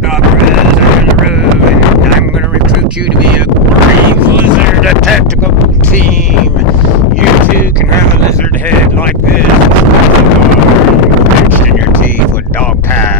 dog runs under the road, and I'm gonna recruit you to be a brave lizard, a tactical team. You too can have a lizard head like this, pinched in your teeth with dog ties.